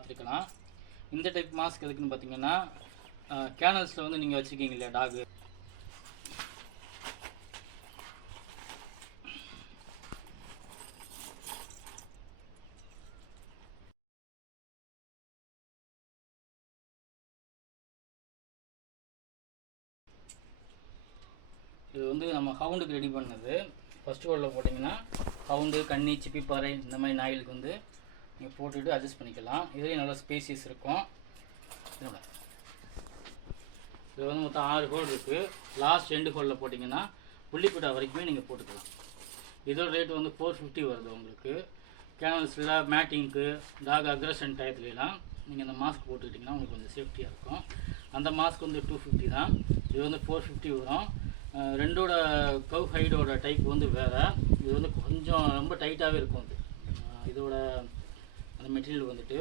பார்த்துருக்கலாம். இந்த type mask எதுக்குன்னு பார்த்தீங்கன்னா, கேனல்ஸில் வந்து நீங்கள் வச்சுருக்கீங்க இல்லையா டாகு, இது வந்து நம்ம ஹவுண்டுக்கு ரெடி பண்ணது. ஃபஸ்ட்டு ஹோலில் போட்டிங்கன்னா ஹவுண்டு, கன்னி, சிப்பிப்பாறை இந்த மாதிரி நாய்களுக்கு வந்து நீங்கள் போட்டுட்டு அட்ஜஸ்ட் பண்ணிக்கலாம். இதுலேயும் நல்லா ஸ்பேசியஸ் இருக்கும். இது வந்து மொத்தம் 6 ஹோல் இருக்குது. லாஸ்ட் 2 ஹோலில் போட்டிங்கன்னா புள்ளிக்குட்டா வரைக்குமே நீங்கள் போட்டுக்கலாம். இதோட ரேட்டு வந்து 450 வருது உங்களுக்கு. கேனல்ஸில் மேட்டிங்க்கு, டாக் அக்ரஷன் டயத்துலாம் நீங்கள் இந்த மாஸ்க் போட்டுக்கிட்டிங்கன்னா உங்களுக்கு கொஞ்சம் சேஃப்டியாக இருக்கும். அந்த மாஸ்க் வந்து 250 தான், இது வந்து 450 வரும். ரெண்டோட கவ் ஹைடோட டைப் வந்து வேறு. இது வந்து கொஞ்சம் ரொம்ப டைட்டாகவே இருக்கும். இதோட அந்த மெட்டீரியல் வந்துட்டு